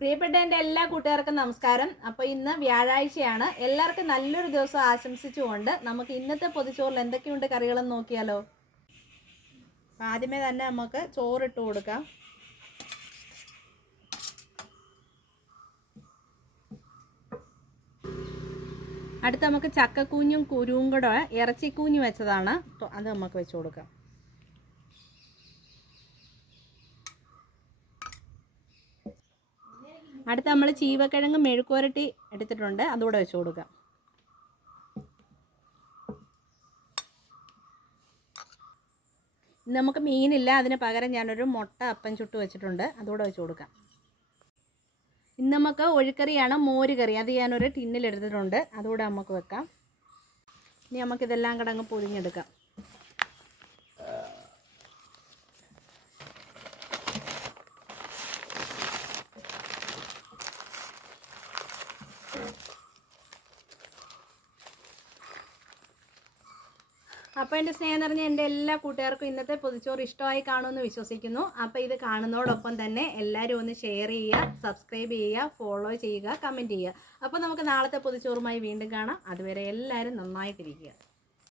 പ്രിയപ്പെട്ട എന്റെ എല്ലാ കൂട്ടുകാർക്കും നമസ്കാരം. അപ്പോൾ ഇന്ന് വ്യാഴാഴ്ചയാണ്. എല്ലാവർക്കും നല്ലൊരു ദിവസം ആശംസിച്ചുകൊണ്ട് നമുക്ക് ഇന്നത്തെ പൊതിച്ചോറിൽ എന്തൊക്കെയുണ്ട് കറികളെന്ന് നോക്കിയാലോ? ആദ്യമേ തന്നെ നമുക്ക് ചോറിട്ട് കൊടുക്കാം. അടുത്ത് നമുക്ക് ചക്കക്കൂഞ്ഞും കുരുവും കൂടെ ഇറച്ചിക്കൂഞ്ഞ് വെച്ചതാണ്. അത് നമുക്ക് വെച്ച് കൊടുക്കാം. അടുത്ത് നമ്മൾ ചീവക്കിഴങ്ങ് മെഴുക്കുവരട്ടി എടുത്തിട്ടുണ്ട്. അതുകൂടെ വെച്ച് കൊടുക്കാം. നമുക്ക് മീനില്ല. അതിന് പകരം ഞാനൊരു മുട്ട അപ്പം ചുട്ട് വെച്ചിട്ടുണ്ട്. അതുകൂടെ വെച്ച് കൊടുക്കാം. ഇന്ന് നമുക്ക് ഒഴുക്കറിയാണ് മോര് കറി അത് ഞാനൊരു ടിന്നിലെടുത്തിട്ടുണ്ട് അതുകൂടെ നമുക്ക് വെക്കാം. ഇനി നമുക്കിതെല്ലാം കൂടെ അങ്ങ് പൊതിഞ്ഞെടുക്കാം അപ്പോൾ എന്റെ സ്നേഹം നിറഞ്ഞ എന്റെ എല്ലാ കൂട്ടുകാർക്കും ഇന്നത്തെ പൊതിച്ചോറ് ഇഷ്ടമായി കാണുമെന്ന് വിശ്വസിക്കുന്നു. അപ്പോൾ ഇത് കാണുന്നതോടൊപ്പം തന്നെ എല്ലാവരും ഒന്ന് ഷെയർ ചെയ്യുക സബ്സ്ക്രൈബ് ചെയ്യുക ഫോളോ ചെയ്യുക കമന്റ് ചെയ്യുക. അപ്പോൾ നമുക്ക് നാളത്തെ പൊതിച്ചോറുമായി വീണ്ടും കാണാം. അതുവരെ എല്ലാവരും നന്നായിട്ടിരിക്കുക.